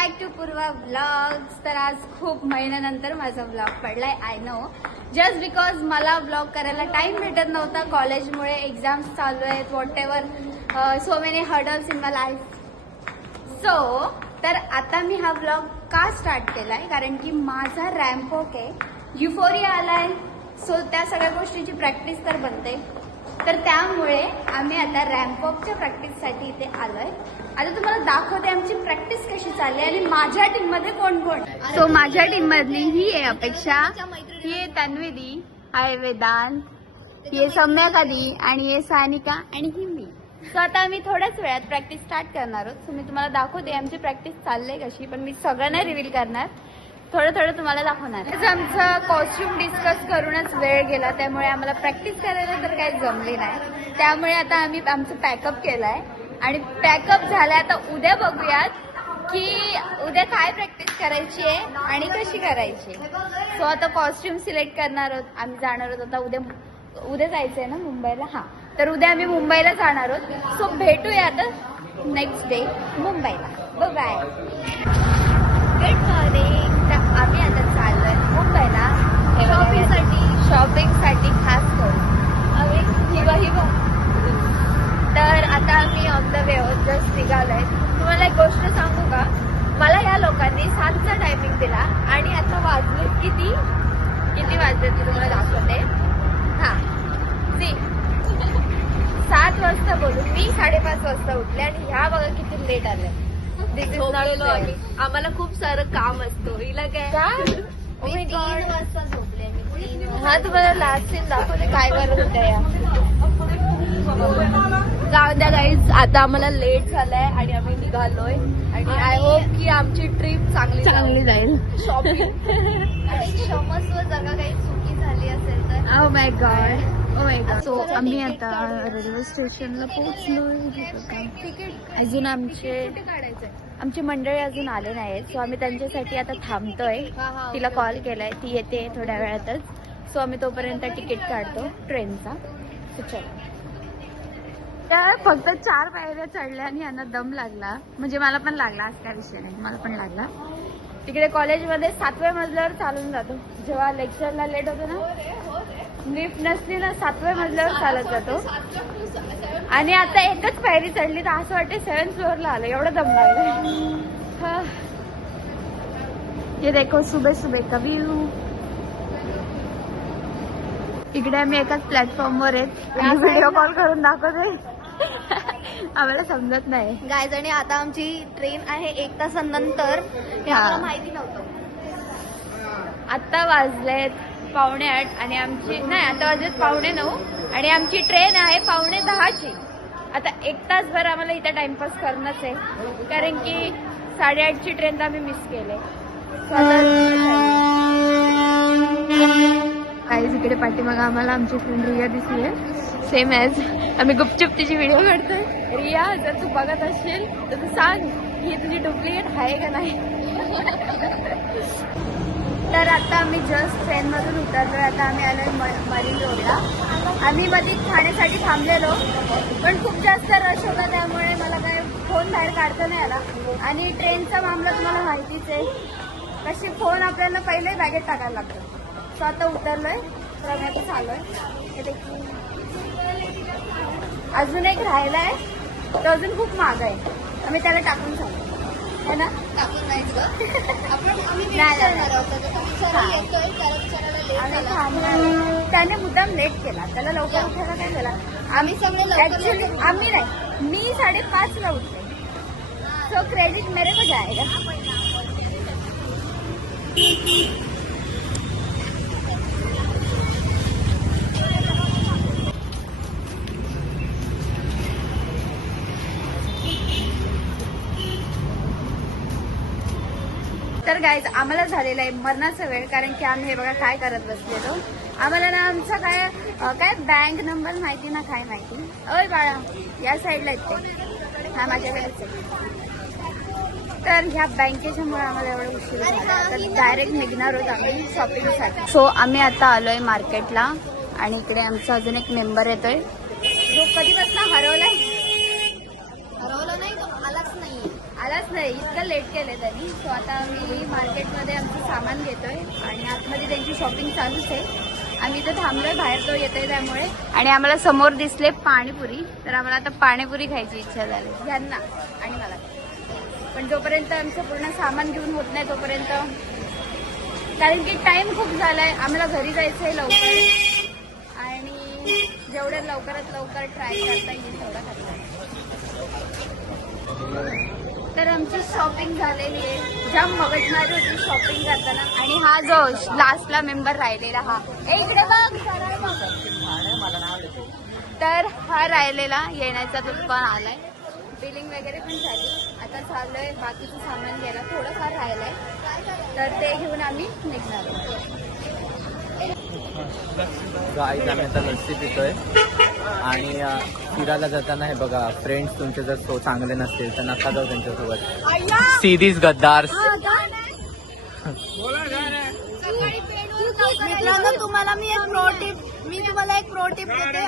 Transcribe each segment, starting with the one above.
Back to Purva vlogs. तर आज खूप महिन्यानंतर माझा व्लॉग पडलाय. आय नो, जस्ट बिकॉज मला व्लॉग करायला टाइम भेटत नव्हता. कॉलेजमुळे एक्झाम्स चालू आहेत, what ever, so many hurdles in my life. So तर आता मी हा व्लॉग का स्टार्ट केलाय, कारण की माझा रॅम्पवॉक आहे, युफोरिया आलाय. सो त्या सगळ्या गोष्टींची प्रॅक्टिस तर बनते. तर त्यामुळे आम्ही आता रॅम्पवॉकच्या प्रॅक्टिससाठी इथे आलोय. आता तुम्हाला दाखवते आमची प्रॅक्टिस कशी चालली आणि माझ्या टीम मध्ये कोण कोण. सो माझ्या टीम मधली ही आहे अपेक्षा, ही आहे तन्विदी, आहे वेदांत, ही आहे सम्याकादी आणि ही आहे सानिका आणि ही मी. सो आता आम्ही थोड्याच वेळात प्रॅक्टिस स्टार्ट करणार आहोत. सो मी तुम्हाला दाखवते आमची प्रॅक्टिस चालली कशी, पण मी सगळं नाही रिव्हील करणार, थोडं थोडं तुम्हाला दाखवणार. आमचा कॉस्ट्युम डिस्कस करूनच वेळ गेला, त्यामुळे आम्हाला प्रॅक्टिस करायला तर काही जमली नाही. त्यामुळे आता आम्ही आमचं पॅकअप केलंय आणि पॅकअप झालंय. आता उद्या बघूयात की उद्या काय प्रॅक्टिस करायची आहे आणि कशी करायची. सो आता कॉस्ट्युम सिलेक्ट करणार आहोत. आम्ही जाणार आहोत आता उद्या जायचंय ना मुंबईला. हा, तर उद्या आम्ही मुंबईला जाणार आहोत. सो भेटूया आता नेक्स्ट डे मुंबईला. बाय. Good morning. तर आम्ही आता चाललोय मुंबईला शॉपिंगसाठी खास करून. हिवा तर आता आम्ही ऑन द वे आहोत, जस्ट निघालोय. तुम्हाला एक गोष्ट सांगू का, मला या लोकांनी 7चा टायमिंग दिला आणि आता वाजले किती वाजले ती तुम्हाला दाखवते. हा, 7 वाजता बोलून मी 5:30 वाजता उठले आणि ह्या बघा किती लेट आले. आम्हाला खूप सारं काम असतो. हिला काय 3 वाजता झोपले मी. हा, तुम्हाला लास्ट सीन दाखवते काय करत होत्या या. जाऊ द्या गाईज, आता आम्हाला लेट झालंय आणि आम्ही निघालोय आणि आय होप की आमची ट्रिप चांगली जाईल. शॉपिंग आणि क्षमस्व जर का काही चुकी झाली असेल तर ओ माय गॉड. सो आम्ही आता रेल्वे स्टेशनला पोहोचलोय. अजून आमची मंडळी अजून आले नाहीत. सो आम्ही त्यांच्यासाठी आता थांबतोय. तिला कॉल केलाय, ती येते थोड्या वेळातच. सो आम्ही तोपर्यंत तिकीट काढतो ट्रेनचा. तर फक्त 4 पायऱ्या चढल्या आणि यांना दम लागला. म्हणजे मला पण लागला, आज काय विषय नाही, मला पण लागला. तिकडे कॉलेजमध्ये 7व्या मजल्यावर चालून जातो. जेव्हा लेक्चरला लेट होतो ना, लिफ्ट नसली ना, 7व्या मजल्यावर चालत जातो. आणि आता एकच पायरी चढली तर असं वाटते 7th फ्लोअरला आलं, एवढं दम लागलं. ये देखो सुबह सुबह का व्यू. इकडे आम्ही एकाच प्लॅटफॉर्मवर आहेत. व्हिडिओ कॉल करून दाखवते, आम्हाला समजत नाही गायज. आणि आता आमची ट्रेन आहे 1 तासानंतर, हे आम्हाला माहिती नव्हतं. आता वाजलेत 7:45 आणि आमची नाही, आता वाजलेत 9:45 आणि आमची ट्रेन आहे 9:45ची. आता 1 तासभर आम्हाला इथं टाइमपास करणंच आहे, कारण की 8:30ची ट्रेन तर आम्ही मिस केले. काहीच इकडे पाठीमाग आम्हाला आमची फ्रेंड रिया दिसली आहे, सेम ॲज आम्ही गुपचूप तिची व्हिडिओ काढतोय. रिया, जर तू बघत असशील तर तू सांग ही तुझी डुप्लिकेट आहे का नाही. तर आता आम्ही जस्ट ट्रेनमधून उतरलोय. आता आम्ही आलोय मरीन रोडला. आम्ही मध्ये खाण्यासाठी थांबलेलो, पण खूप जास्त रश होता, त्यामुळे मला काय फोन बाहेर काढता नाही आला. आणि ट्रेनचा मामला तुम्हाला माहितीच आहे, कशी फोन आपल्याला पहिले बॅगेत टाकायला लागतो. सो आता उतरलोय, तर आम्ही आता चाललोय. अजून एक राहिलाय, तो अजून खूप महाग आहे, आम्ही त्याला टाकून चाललो है ना. टाकून नाहीच त्याने मुद्दाम लेट केला, त्याला लवकर उठायला काय झाला. आम्ही ऍक्च्युली आम्ही नाही, मी 5:30ला उठले. सो क्रेडिट मेरे को जाएगा. तर गाईज, आम्हाला झालेला आहे मरणाचा वेळ, कारण की आम्ही हे बघा काय करत बसलेलो. आम्हाला ना आमचा काय बँक नंबर माहिती ना, काय माहिती. ओय बाळा, या साईडला येते. हा, माझ्याकडेच आहे. तर ह्या बँकेच्यामुळे आम्हाला एवढं उशीर झाला. तर डायरेक्ट निघणार आहोत आम्ही शॉपिंगसाठी. सो आम्ही आता आलोय मार्केटला आणि इकडे आमचा अजून एक मेंबर येतोय, जो कधीपासून हरवला नाही, नाही, इतकं लेट केलं त्यांनी. सो आता आम्ही मार्केटमध्ये आमचं सामान घेतोय आणि आतमध्ये त्यांची शॉपिंग चालूच आहे. आम्ही इथं थांबलोय, बाहेर तो येतोय त्यामुळे. आणि आम्हाला समोर दिसले पाणीपुरी, तर आम्हाला आता पाणीपुरी खायची इच्छा झाली यांना आणि मला. पण जोपर्यंत आमचं पूर्ण सामान घेऊन होत नाही तोपर्यंत, कारण की टाइम खूप झालाय, आम्हाला घरी जायचं आहे लवकर आणि जेवढ्या लवकरात लवकर ट्राय करता येईल तेवढा करता येईल. तर आमची शॉपिंग झालेली आहे, जाम मगजमारी होती शॉपिंग करताना. आणि हा जो लास्टला मेंबर राहिलेला, हा इकडे बघ, तर हा राहिलेला येण्याचा तो पण आलाय. बिलिंग वगैरे पण झाली, आता चाललोय बाकीचं सामान घ्यायला, थोडंफार राहिलंय तर ते घेऊन आम्ही निघणार आहोत. गाईज आम्ही आता लस्सी पितोय आणि फिरायला जाताना हे बघा, फ्रेंड्स तुमचे जर तो चांगले नसतील तर नका जाऊ त्यांच्यासोबत. सीधीच गद्दार. मित्रांनो, तुम्हाला मी एक प्रो टिप देते.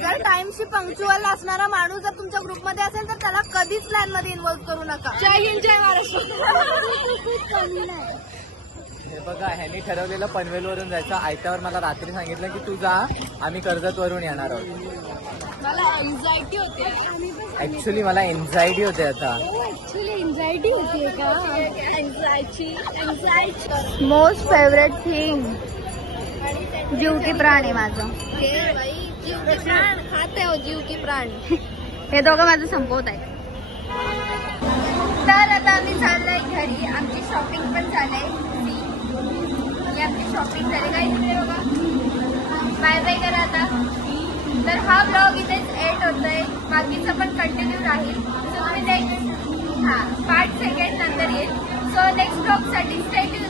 जर टाइमशी पंक्च्युअल असणारा माणूस जर तुमच्या ग्रुपमध्ये असेल तर त्याला कधीच प्लॅन मध्ये इन्व्हॉल्व करू नका. जय हिंद, जय महाराष्ट्र. हे बघा, ह्यांनी ठरवलेलं पनवेलवरून जायचं. आयत्यावर मला रात्री सांगितलं की तू जा, आम्ही कर्जतवरून येणार आहोत. मला एन्झायटी होते. ऍक्च्युली मला एन्झायटी होते आता. एन्झायटी होती का? मोस्ट फेवरेट थिंग जीव की प्राण आहे माझं. खाते हो जीव की प्राण. हे दोघं माझं संपवत आहे. तर आता आम्ही चाललोय घरी. आमची शॉपिंग पण झालंय. आमची शॉपिंग झाली काय तिकडे बघा. बाय बाय करा आता. तर हा ब्लॉग इथेच एंड होतोय, बाकीचं पण कंटिन्यू राहील. सो तुम्ही नेक्स्ट पार्ट सेकंड नंतर येईल. सो नेक्स्ट ब्लॉग साठी स्टे ट्यून.